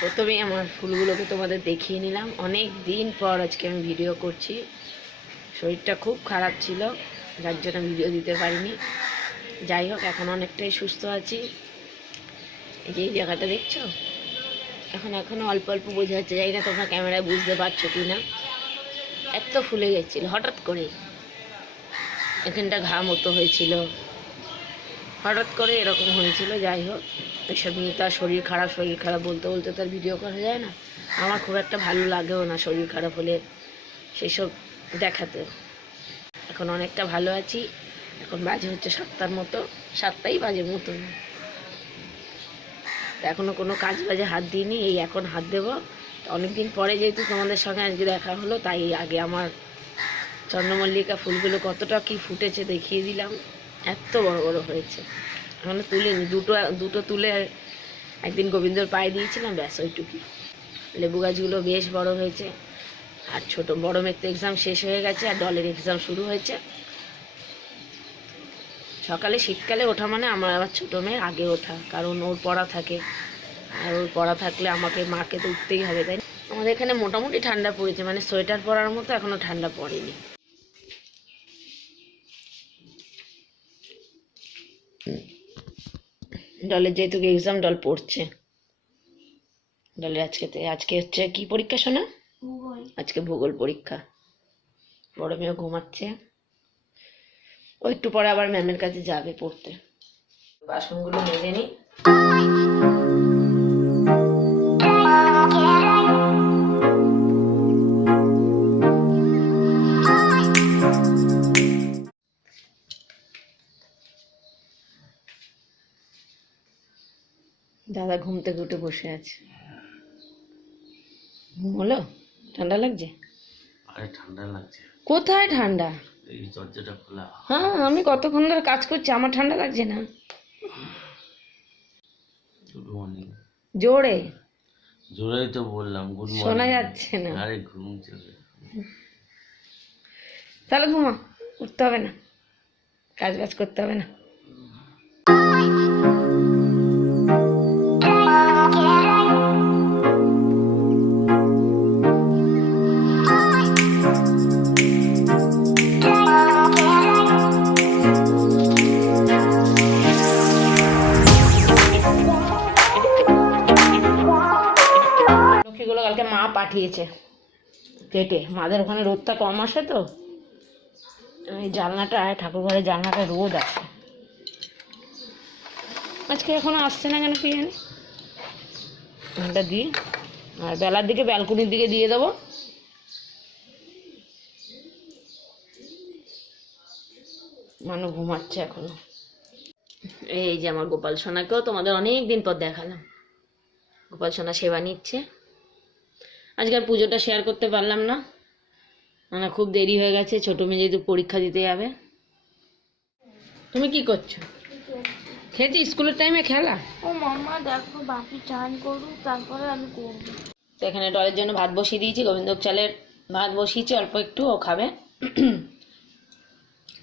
প্রথমেই আমার ফুলগুলোকে তোমাদের দেখিয়ে নিলাম। অনেক দিন পর আজকে আমি ভিডিও করছি। শরীরটা খুব খারাপ ছিল, যার জন্য ভিডিও দিতে পারিনি। যাই হোক, এখন অনেকটাই সুস্থ আছি। এই যে এই জায়গাটা দেখছো, এখনো অল্প অল্প বোঝা যাচ্ছে, জানি না তোমরা ক্যামেরায় বুঝতে পারছো কি না। এত ফুলে গেছিল হঠাৎ করে, এখানটা ঘা মতো হয়েছিল, হঠাৎ করে এরকম হয়েছিল। যাই হোক, এসব নিয়ে তার শরীর খারাপ বলতে বলতে তার ভিডিও করা যায় না। আমার খুব একটা ভালো লাগেও না শরীর খারাপ হলে সেসব দেখাতে। এখন অনেকটা ভালো আছি। এখন বাজে হচ্ছে 7টার মতো, 7টাই বাজে মতো। এখনও কোনো কাজ বাজে হাত দিইনি, এই এখন হাত দেবো। অনেকদিন পরে যেহেতু তোমাদের সঙ্গে আজকে দেখা হলো, তাই আগে আমার চন্দ্রমল্লিকা ফুলগুলো কতটা কি ফুটেছে দেখিয়ে দিলাম। এত বড় বড় হয়েছে, এখনো তুলিনি। দুটো তুলে একদিন গোবিন্দর পায়ে দিয়েছিলাম, ব্যাস ওইটুকুই। লেবু গাছগুলো বেশ বড় হয়েছে। আর বড় মেয়ের তো এক্সাম শেষ হয়ে গেছে, আর ডলের এক্সাম শুরু হয়েছে। সকালে শীতকালে ওঠা মানে আমার ছোটো মেয়ের আগে ওঠা, কারণ ওর পড়া থাকে। আর ওর পড়া থাকলে মাকে তো উঠতেই হবে, তাই না? আমাদের এখানে মোটামুটি ঠান্ডা পড়েছে, মানে সোয়েটার পরার মতো এখনো ঠান্ডা পড়েনি। ডলের যেহেতু এক্সাম, ডল পড়ছে। ডলের আজকে হচ্ছে কি পরীক্ষা শোনা? আজকে ভূগোল পরীক্ষা। বড় মেয়ে ঘুমাচ্ছে, ও একটু পরে আবার ম্যামের কাছে যাবে পড়তে। বাসনগুলো মেজে নিই। দাদা ঘুম থেকে উঠে বসে আছে। ঘুম হলো? ঠান্ডা লাগছে? আরে ঠান্ডা লাগছে। কোথায় ঠান্ডা? এই দরজাটা খোলা। হ্যাঁ, আমি কতক্ষণ ধরে কাজ করছি, আমার ঠান্ডা লাগছে না। Good morning. জোরে জোরেই তো বললাম গুড মর্নিং। শোনা যাচ্ছে না। আরে ঘুম চলে। তাহলে ঘুমা, উঠতে হবে না, কাজ বাজ করতে হবে না। লক্ষ্মীগুলো কালকে মা পাঠিয়েছে কেটে। মাদের ওখানে রোদটা কম আসে তো, এই জানলাটায়, ঠাকুরঘরের জানলাটায় রোদ আসে। আজকে এখনো আসছে না কেন কি জানি। এটা দিই, আর বেলার দিকে ব্যালকনির দিকে দিয়ে দেবো। মানু ঘুমাচ্ছে এখনো। এই যে আমার গোপাল সোনাকেও তোমাদের অনেক দিন পর দেখালাম। গোপাল সোনা সেবা নিচ্ছে। আজকে আর পুজোটা শেয়ার করতে পারলাম না, মানে খুব দেরি হয়ে গেছে। ছোটো মেয়ে যেহেতু পরীক্ষা দিতে যাবে। তুমি কি করছো? খেয়েছি? স্কুলের টাইমে খেলা? ও মামা দেখো, বাপি চান করুক, তারপরে আমি করবো। তো এখানে ডলের জন্য ভাত বসিয়ে দিয়েছি, গোবিন্দভোগ চালের ভাত বসিয়েছি অল্প একটু, ও খাবে।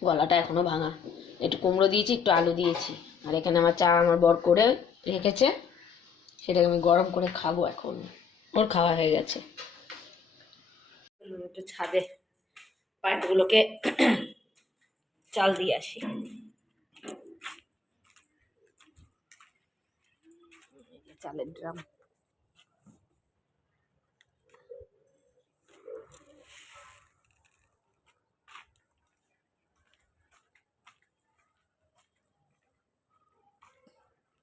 গলাটা এখনো ভাঙা। একটু কুমড়ো দিয়েছি, একটু আলু দিয়েছি। আর এখানে আমার চা আমার বর করে রেখেছে, সেটাকে আমি গরম করে খাবো এখন। ওর খাওয়া হয়ে গেছে। একটু ছাদে পাটগুলোকে চাল দিয়ে আসি। চালের ড্রাম।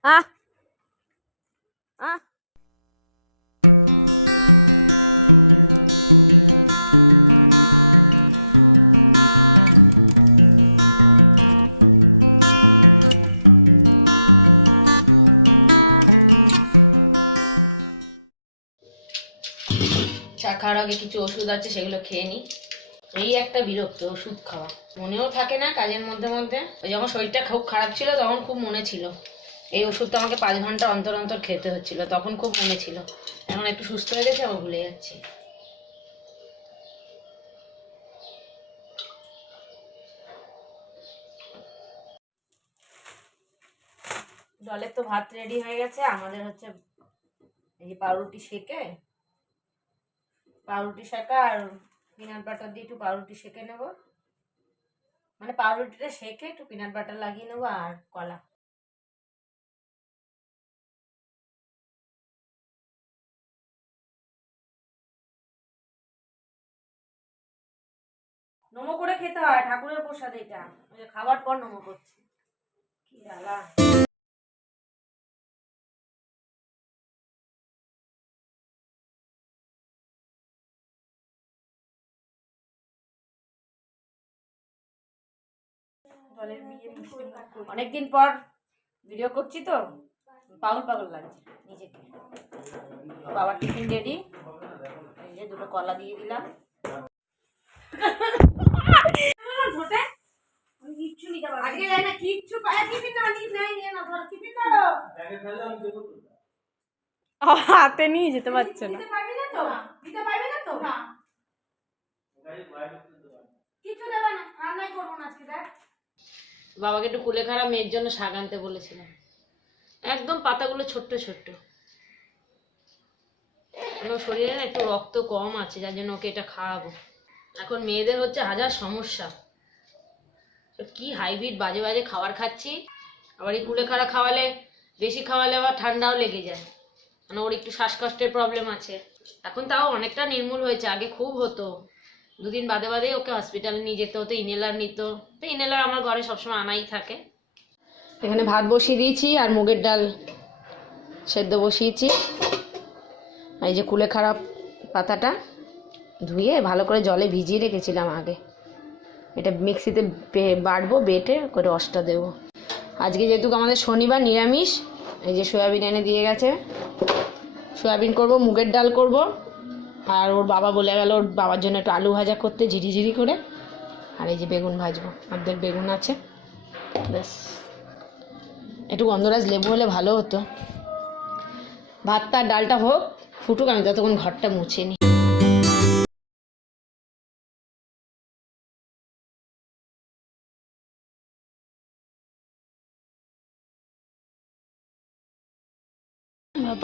আহ আহ চা খাওয়ার আগে কিছু ওষুধ আছে, সেগুলো খেয়ে নিই। এই একটা বিরক্ত ওষুধ খাওয়া, মনেও থাকে না কাজের মধ্যে মধ্যে। ওই যখন শরীরটা খুব খারাপ ছিল তখন খুব মনে ছিল। এই ওষুধটা আমাকে 5 ঘন্টা অন্তর অন্তর খেতে হচ্ছিল, তখন খুব মনে ছিল। এখন একটু সুস্থ হয়ে গেছে, আমার ভুলে যাচ্ছি। ডলের তো ভাত রেডি হয়ে গেছে, আমাদের হচ্ছে এই যে পাউরুটি শেখা আর পিনাট বাটার দিয়ে একটু পাউরুটি সেঁকে নেব, মানে পাউরুটিটা সেঁকে একটু পিনাট বাটার লাগিয়ে নেবো আর কলা। নমো করে খেতে হয়, ঠাকুরের প্রসাদ এটা, ওই যে খাওয়ার পর নমো করছি। কি জ্বালা। অনেকদিন পর ভিডিও করছি তো পাগল পাগল লাগছে নিজেকে। বাবার টিফিন রেডি, এই যে দুটো কলা দিয়ে দিলাম। হাতে নিয়ে যেতে পারছে না। বাবাকে একটু কুলেখাড়া মেয়ের জন্য শাক আনতে বলেছিলাম, একদম পাতাগুলো ছোট্ট ছোট্ট। শরীরে না একটু রক্ত কম আছে, যার জন্য ওকে এটা খাওয়াবো। এখন মেয়েদের হচ্ছে হাজার সমস্যা, কি হাইব্রিড বাজে বাজে খাবার খাচ্ছি। আবার এই কুলেখাড়া খাওয়ালে, বেশি খাওয়ালে আবার ঠান্ডাও লেগে যায়, মানে ওর একটু শ্বাসকষ্টের প্রবলেম আছে। এখন তাও অনেকটা নির্মূল হয়েছে, আগে খুব হতো, দুদিন বাদে বাদে ওকে হসপিটালে নিয়ে যেতে হতো, ইনহেলার নিত। তো ইনহেলার আমার ঘরে সবসময় আনাই থাকে। এখানে ভাত বসিয়ে দিয়েছি আর মুগের ডাল সেদ্ধ বসিয়েছি। আর এই যে কুলেখাড়া পাতাটা ধুয়ে ভালো করে জলে ভিজিয়ে রেখেছিলাম আগে, এটা মিক্সিতে বাটবো, বেটে করে রসটা দেবো। আজকে যেহেতু আমাদের শনিবার নিরামিষ, এই যে সয়াবিন এনে দিয়ে গেছে, সয়াবিন করব, মুগের ডাল করব। আর ওর বাবা বলে গেল ওর বাবার জন্য একটু আলু ভাজা করতে ঝিরিঝিরি করে, আর এই যে বেগুন ভাজবো, অর্ধেক বেগুন আছে ব্যাস। একটু গন্ধরাজ লেবু হলে ভালো হতো। ভাতটা আর ডালটা হোক, ফুটুক, আমি ততক্ষণ ঘরটা মুছে নিই।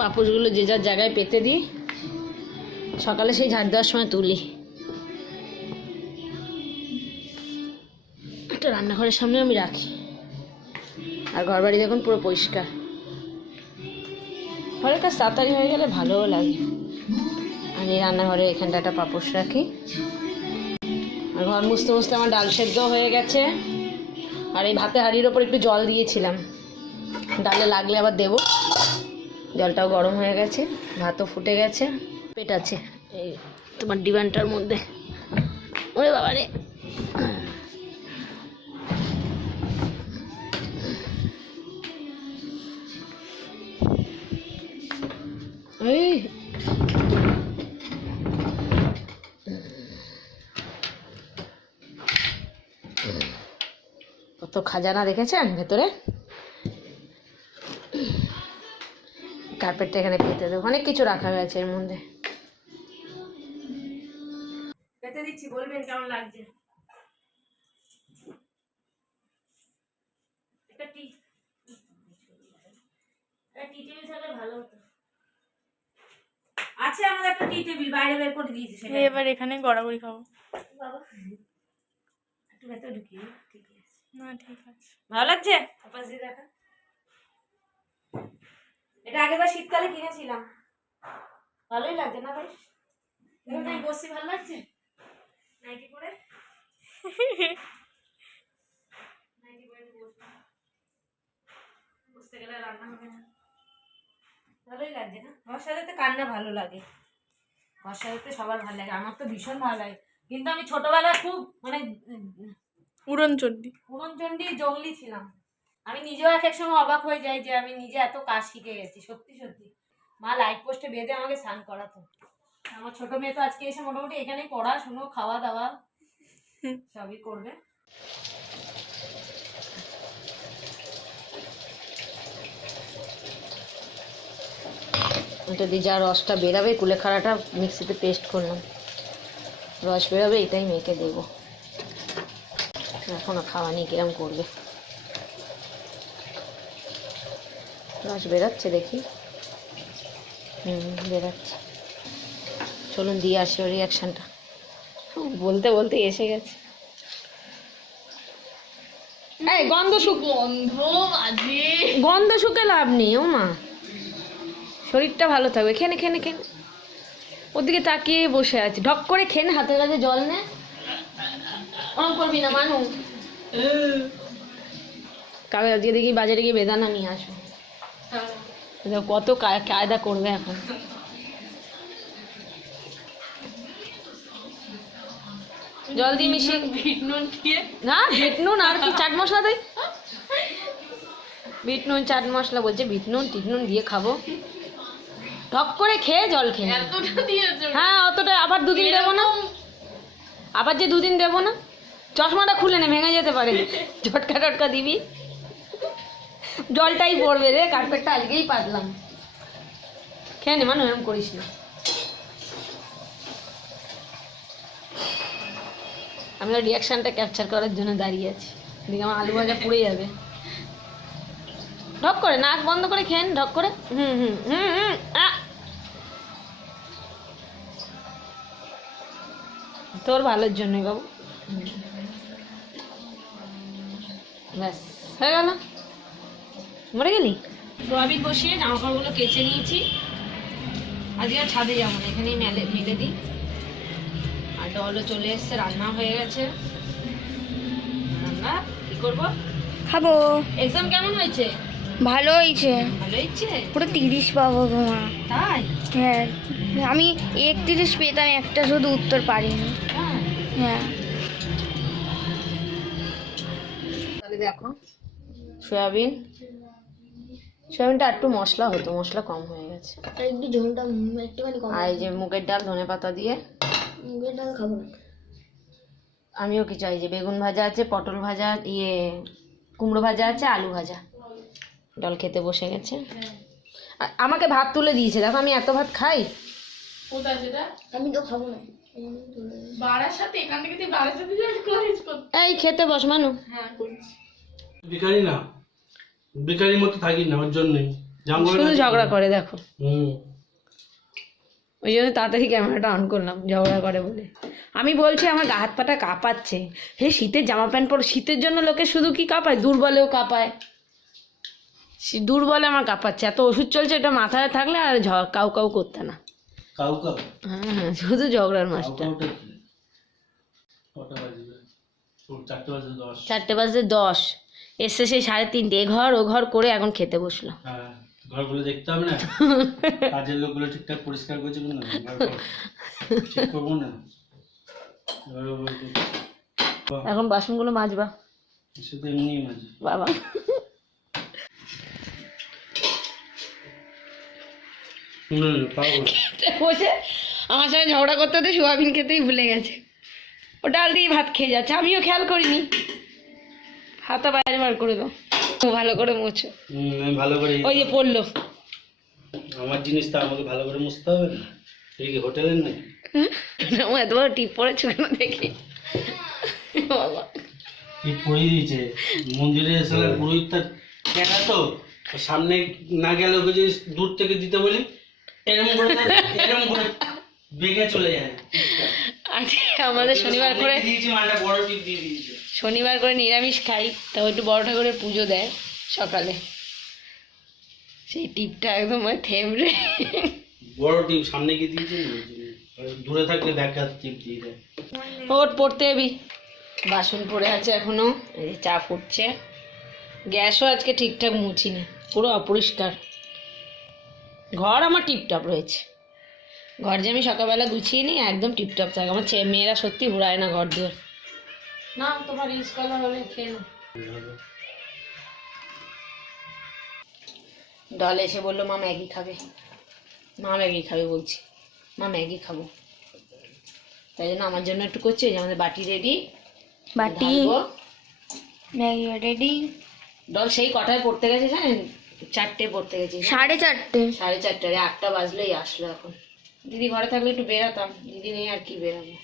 পাপোশগুলো যে যার জায়গায় পেতে দিই, সকালে সেই ঝাড় দেওয়ার সময় তুলি। একটা রান্নাঘরের সামনে আমি রাখি, আর ঘর বাড়ি দেখুন পুরো পরিষ্কার। ঘরের কাজ তাড়াতাড়ি হয়ে গেলে ভালোও লাগে। আর এই রান্নাঘরের এখানটা একটা পাপোশ রাখি। আর ঘর মুছতে মুছতে আমার ডাল সেদ্ধ হয়ে গেছে। আর এই ভাতে হাঁড়ির ওপর একটু জল দিয়েছিলাম, ডালে লাগলে আবার দেবো। জলটাও গরম হয়ে গেছে, ভাতও ফুটে গেছে, পেট আছে এই তোমার ডিবানটার মধ্যে। ওরে বাবা রে, এই কত খাজানা দেখেছেন ভেতরে। কার্পেটটা এখানে পেতে দেবো, অনেক কিছু রাখা হয়েছে এর মধ্যে। পেতে দিচ্ছি, বলবেন কেমন লাগছে। একটা টি টেবিল থাকলে ভালো হতো। আছে আমাদের একটা টি টেবিল, বাইরে বের করে দিয়েছি সেটা। এবার এখানে গড়াগড়ি খাবো। বাবা একটু ভেতরে ঢুকি, ঠিক আছে না ঠিক আছে, ভালো লাগছে। পাশ দিয়ে দেখা, এটা আগেরবার শীতকালে কিনেছিলাম, ভালোই লাগছে না ভাই? এখানে বসছি, ভালো লাগছে নাইটি পরে। নাইটি পরে বসতে গেলে রান্না হবে না, ভালোই লাগছে না? ঘর সাজাতে কার না ভালো লাগে, ঘর সাজাতে সবার ভালো লাগে, আমার তো ভীষণ ভালো লাগে। কিন্তু আমি ছোটবেলায় খুব মানে উড়নচণ্ডী জঙ্গলি ছিলাম। আমি নিজেও এক এক সময় অবাক হয়ে যাই যে আমি নিজে এত কাজ শিখে গেছি। সত্যি সত্যি মা লাইট পোস্টে বেঁধে আমাকে স্নান করাতো। আমার ছোট মেয়ে তো আজকে এসে মোটামুটি এখানেই পড়াশুনো, খাওয়া দাওয়া সবই করবে। এটা দিয়ে যা রসটা বেরাবে, কুলেখাড়াটা মিক্সিতে পেস্ট করলাম, রস বেরোবে, এটাই মেখে দেবো। এখনো খাওয়া নেই, কিরম করবে। রস বেরাচ্ছে দেখি, বেরোচ্ছে। চলুন দিয়ে আসি ওর রিয়াকশানটা। বলতে বলতে এসে গেছে। এই গন্ধ শুকে লাভ নেই ও মা, শরীরটা ভালো থাকবে। খেনে খেনে খেনে ওদিকে তাকিয়ে বসে আছে। ঢক করে খেন, হাতের কাছে জল নে। অন করবি না মানু। কাল আজকে দেখি বাজারে গিয়ে বেদানা নিয়ে আসো। কত কায়দা করবে এখন। জল দিয়ে মিশিয়ে বিট নুন দিয়ে, না বিট নুন আর কি চাট মশলা দেয়। বিট নুন চাট মশলা বলছে, বিট নুন টিট নুন দিয়ে খাবো। ঢক করে খেয়ে জল খেয়ে। হ্যাঁ অতটা আবার দুদিন দেবো না, আবার যে দুদিন দেবো না। চশমাটা খুলে নে, ভেঙে যেতে পারে। ঝটকা টটকা দিবি, জলটাই পড়বে রে। কার্পেটটা আজকেই পাতলাম। খেয়ে নে মানু, এরকম করিস না। আমরা রিয়াকশানটা ক্যাপচার করার জন্য দাঁড়িয়ে আছি। এদিকে আমার আলু ভাজা পুড়ে যাবে। ঢক করে নাক বন্ধ করে খেন, ঢক করে। হুম হুম হুম হুম। তোর ভালোর জন্যই বাবু। ব্যাস হয়ে গেল। মরে গেলি? সোয়াবিন বসিয়ে জামা কাপড়গুলো কেচে নিয়েছি। আজকে আর ছাদে যাবো না, এখানেই মেলে দিই। আর ডলও চলে এসছে, রান্না হয়ে গেছে। রান্না কি করবো? খাবো। এক্সাম কেমন হয়েছে? ভালো হয়েছে, ভালো হয়েছে। পুরো 30 পাবো তোমার। তাই? হ্যাঁ, আমি 31 পেতাম, একটা শুধু উত্তর পারিনি। হ্যাঁ। তাহলে দেখো সোয়াবিনটা একটু মশলা হতো, মশলা কম হয়ে গেছে। আর একটু ঝোলটা একটুখানি কম। আর এই যে মুগের ডাল ধনেপাতা দিয়ে। মুগের ডাল খাবো। আমিও কি চাই, যে বেগুন ভাজা আছে, পটল ভাজা, কুমড়ো ভাজা আছে, আলু ভাজা। ডাল খেতে বসে গেছে। আর আমাকে ভাত তুলে দিয়েছে, দেখো আমি এত ভাত খাই। আমি তো খাবো না। এই খেতে বস মানু। ভিখারি না, ভিখারির মতো থাকি না, ওর জন্যই শুধু ঝগড়া করে দেখো। ওই জন্য তাড়াতাড়ি ক্যামেরাটা অন করলাম, ঝগড়া করে বলে। আমি বলছি আমার গা হাত পাটা কাঁপাচ্ছে। হে শীতের জামা প্যান্ট পরো। শীতের জন্য লোকে শুধু কি কাঁপায়, দুর্বলেও কাঁপায়। দুর্বলে আমার কাঁপাচ্ছে। এত ওষুধ চলছে, এটা মাথায় থাকলে আর কাউ কাউ করতে না। Cow cow? হ্যাঁ শুধু ঝগড়ার মাস্টার। 4:10 এসছে সেই 3:30। এ ঘর ও ঘর করে এখন খেতে বসলো। ঘরগুলো দেখতে হবে না? কাজের লোকগুলো ঠিকঠাক পরিষ্কার করছে কিনা ঠিক করবো না। এখন বাসনগুলো মাজবা? শুধু এমনি মাঝে বাবা বসে আমার সঙ্গে ঝগড়া করতে হতে সোয়াবিন খেতেই ভুলে গেছে। ও ডাল দিয়ে ভাত খেয়ে যাচ্ছে, আমিও খেয়াল করিনি। হাতা বাইরে বার করে দাও, ভালো করে মোছো। আমি ভালো করে, ওই যে পড়লো। আমার জিনিস তো আমাকে ভালো করে মুছতে হবে না। ঠিক হোটেলের নেই এত বড় টিপ পড়েছো কেন দেখি? বাবা টিপ পরিয়ে দিয়েছে। মন্দিরে এসে পুরোহিতটা কেনা তো সামনে না গেলে ওকে যদি দূর থেকে দিতে বলি এরকম করে বেগে চলে যায়। আজকে আমাদের শনিবার করে দিয়েছি, মাটা বড় টিপ দিয়ে দিয়েছে। শনিবার করে নিরামিষ খাই, তাও একটু বড় ঠাকুরের পুজো দেয় সকালে। সেই টিপটা একদম থেমড়ে বড় টিপ সামনে গিয়ে দিয়েছে, দূরে থাকলে দেখা টিপ দিয়ে দেয়। ওর পড়তে যাবি। বাসন পড়ে আছে এখনো, এই যে চা ফুটছে। গ্যাসও আজকে ঠিকঠাক মুছিনি, পুরো অপরিষ্কার। ঘর আমার টিপটপ রয়েছে। ঘর যে আমি সকালবেলা গুছিয়ে নিই, একদম টিপটপ থাকে। আমার মেয়েরা সত্যি ঘুরায় না ঘর দুয়ার। না তোমার ইউজ করা হলে খেয়ে না। ডাল এসে বললো মা ম্যাগি খাবে, মা ম্যাগি খাবে বলছি, মা ম্যাগি খাবো। তাই জন্য আমার জন্য একটু করছে। যে আমাদের বাটি রেডি, বাটি ম্যাগি রেডি। ডল সেই কটায় পড়তে গেছে জানেন? 4টে পড়তে গেছি। 4:30। 4:30, 8টা বাজলেই আসলো। এখন দিদি ঘরে থাকলে একটু বেরাতাম, দিদি নেই আর কি বেরাবো।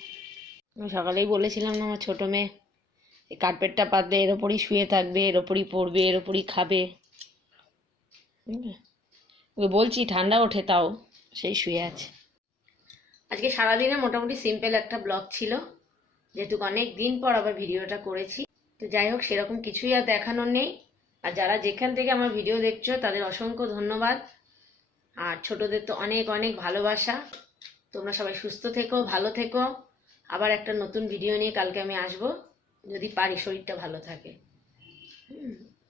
আমি সকালেই বলেছিলাম না আমার ছোটো মেয়ে এই কার্পেটটা পাতলে এর ওপরই শুয়ে থাকবে, এর ওপরই পড়বে, এর ওপরই খাবে। ওকে বলছি ঠান্ডা ওঠে তাও, সেই শুয়ে আছে। আজকে সারাদিনে মোটামুটি সিম্পল একটা ব্লগ ছিল, যেহেতু অনেক দিন পর আবার ভিডিওটা করেছি। তো যাই হোক, সেরকম কিছুই আর দেখানোর নেই। আর যারা যেখান থেকে আমার ভিডিও দেখছো তাদের অসংখ্য ধন্যবাদ, আর ছোটদের তো অনেক অনেক ভালোবাসা। তোমরা সবাই সুস্থ থেকো, ভালো থেকো। আবার একটা নতুন ভিডিও নিয়ে কালকে আমি আসবো, যদি পারি, শরীরটা ভালো থাকে।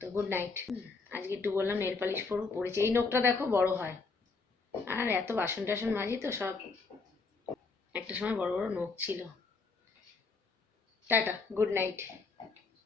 তো গুড নাইট। আজকে একটু বললাম নেল পালিশ পরেছি, এই নখটা দেখো বড় হয়, আর এত বাসন টাসন মাজি তো সব, একটা সময় বড় বড় নখ ছিল। Tata, good night.